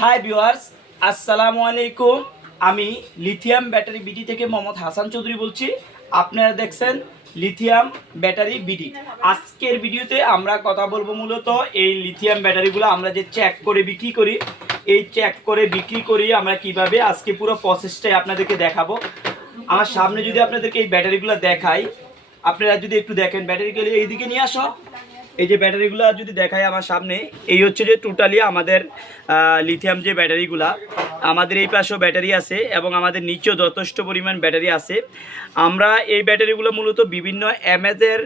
Hi viewers, আসসালামু আলাইকুম। আমি লিথিয়াম ব্যাটারি বিডি থেকে মোহাম্মদ হাসান চৌধুরী বলছি। আপনারা দেখছেন লিথিয়াম ব্যাটারি বিডি। আজকের ভিডিওতে আমরা কথা বলবো মূলত এই লিথিয়াম ব্যাটারিগুলো আমরা যে চেক করে বিক্রি করি, এই চেক করে বিক্রি করি আমরা কিভাবে, আজকে পুরো প্রসেসটাই আপনাদেরকে দেখাবো। আমার সামনে যদি আপনাদেরকে এই ব্যাটারিগুলো দেখাই, আপনারা যদি একটু দেখেন, ব্যাটারিগুলো এইদিকে নিয়ে আসো। এই যে ব্যাটারিগুলো যদি দেখায় আমার সামনে, এই হচ্ছে যে টোটালি আমাদের লিথিয়াম যে ব্যাটারিগুলা, আমাদের এই পাশেও ব্যাটারি আছে এবং আমাদের নিচেও যথেষ্ট পরিমাণ ব্যাটারি আছে। আমরা এই ব্যাটারিগুলো মূলত বিভিন্ন এমএজের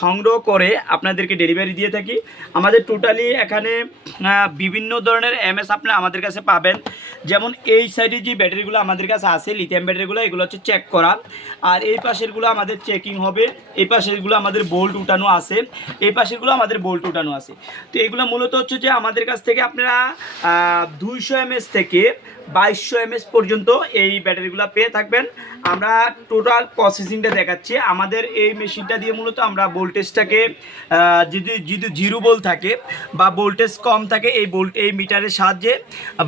সংগ্রহ করে আপনাদেরকে ডেলিভারি দিয়ে থাকি। আমাদের টোটালি এখানে বিভিন্ন ধরনের এমএস আপনি আমাদের কাছে পাবেন। যেমন এই সাইডে যে ব্যাটারিগুলো আমাদের কাছে আছে লিথিয়াম ব্যাটারিগুলো, এগুলো হচ্ছে চেক করা, আর এই পাশেরগুলো আমাদের চেকিং হবে। এই পাশেরগুলো আমাদের বোল্ট উঠানো আছে, এই পাশেরগুলো আমাদের বোল্ট উঠানো আছে। তো এগুলো মূলত হচ্ছে যে আমাদের কাছ থেকে আপনারা 200 এমএস থেকে 2200 এমএস পর্যন্ত এই ব্যাটারিগুলো পেয়ে থাকবেন। আমরা টোটাল প্রসেসিংটা দেখাচ্ছি। আমাদের এই মেশিনটা দিয়ে মূলত আমরা ভোল্টেজটাকে যদি জিরো ভোল্ট থাকে বা ভোল্টেজ কম থাকে, এই মিটারের সাহায্যে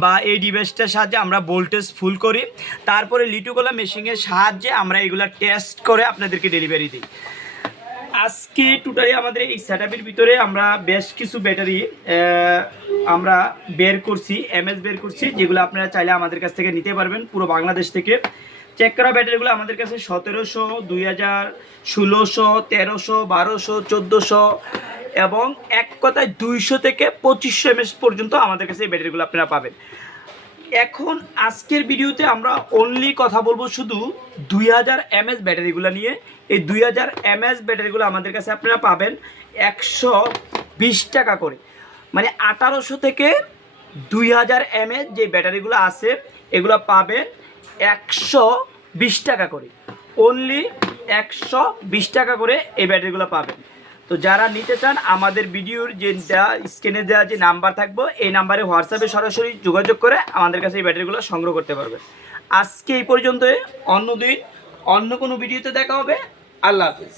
বা এই ডিভাইসটার সাহায্যে আমরা ভোল্টেজ ফুল করি। তারপরে লিটুকোলা মেশিনের সাহায্যে আমরা এগুলো টেস্ট করে আপনাদেরকে ডেলিভারি দিই। আজকে টোটালি আমাদের এই সেটআপের ভিতরে আমরা বেশ কিছু ব্যাটারি আমরা বের করছি, এমএস বের করছি, যেগুলো আপনারা চাইলে আমাদের কাছ থেকে নিতে পারবেন পুরো বাংলাদেশ থেকে। চেক করা ব্যাটারিগুলো আমাদের কাছে 1700, 2000, 1600, 1300, 1200, 1400 এবং এক কথায় 200 থেকে 2500 এমএস পর্যন্ত আমাদের কাছে এই ব্যাটারিগুলো আপনারা পাবেন। এখন আজকের ভিডিওতে আমরা অনলি কথা বলবো শুধু 2000 এমএস ব্যাটারিগুলো নিয়ে। এই 2000 এমএস ব্যাটারিগুলো আমাদের কাছে আপনারা পাবেন 120 টাকা করে, মানে 1800 থেকে 2000 এমএস যে ব্যাটারিগুলো আছে এগুলো পাবেন 120 টাকা করে। অনলি 120 টাকা করে এই ব্যাটারিগুলো পাবেন। তো যারা নিতে চান আমাদের ভিডিওর যে স্ক্রিনে দেওয়া যে নাম্বার থাকবে, এই নাম্বারে হোয়াটসঅ্যাপে সরাসরি যোগাযোগ করে আমাদের কাছে এই ব্যাটারিগুলো সংগ্রহ করতে পারবেন। আজকে এই পর্যন্তই, অন্য দিন অন্য কোনো ভিডিওতে দেখা হবে। আল্লাহ হাফিজ।